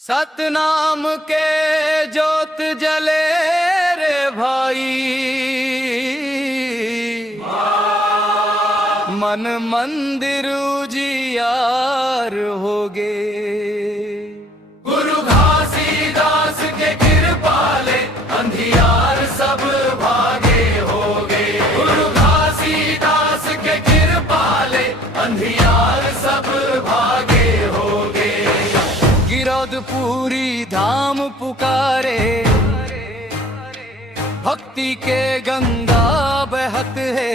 सतनाम के जोत जले रे भाई, मन मंदिर उजियार होगे। गुरु घासीदास के कृपाले अंधियार सब भागे होगे। गुरु घासीदास के कृपाले अंधियार सब भागे होगे। गिरौदपुरी धाम पुकारे, भक्ति के गंगा बहत है।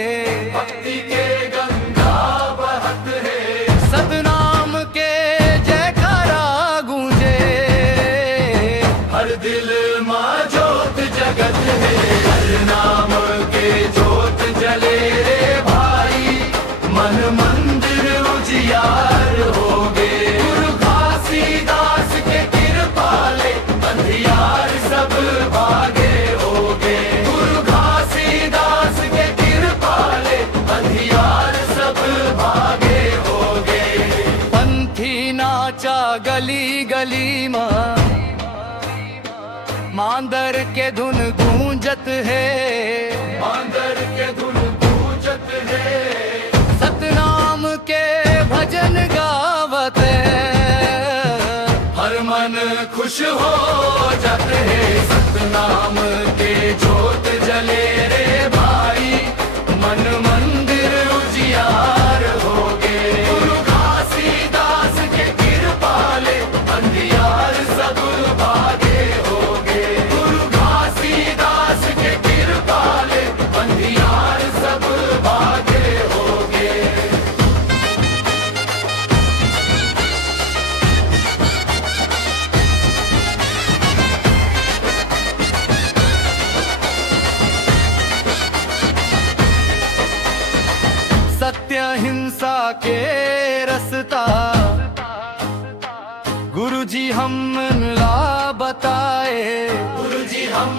भक्ति के गंगा बहत है। सतनाम के जयकारा गूंजे, हर दिल मां ज्योत जगत है। हर नाम के ज्योत जले रे भाई, मन मंदिर उजियार होगे। गुरु घासीदास के कृपाले अंधियार सब भागे होगे। गुरु घासीदास के कृपाले अंधियार सब भागे होगे। पंथी नाचा गली गली मां, मांदर के धुन गूंजत है। मांदर के धुन गूंजत है। सतनाम के भजन गावत है, हर मन खुश हो जाते हैं। सतनाम के ज्योत जले रे भाई, मन मंदिर उजियार होगे। गुरु घासीदास के कृपाले अंधियार सब भागे होगे। गुरु घासीदास के कृपाले अंधियार सब भागे होगे। सत्य हिंसा के रस्ता गुरुजी हम ला बताए। गुरुजी हम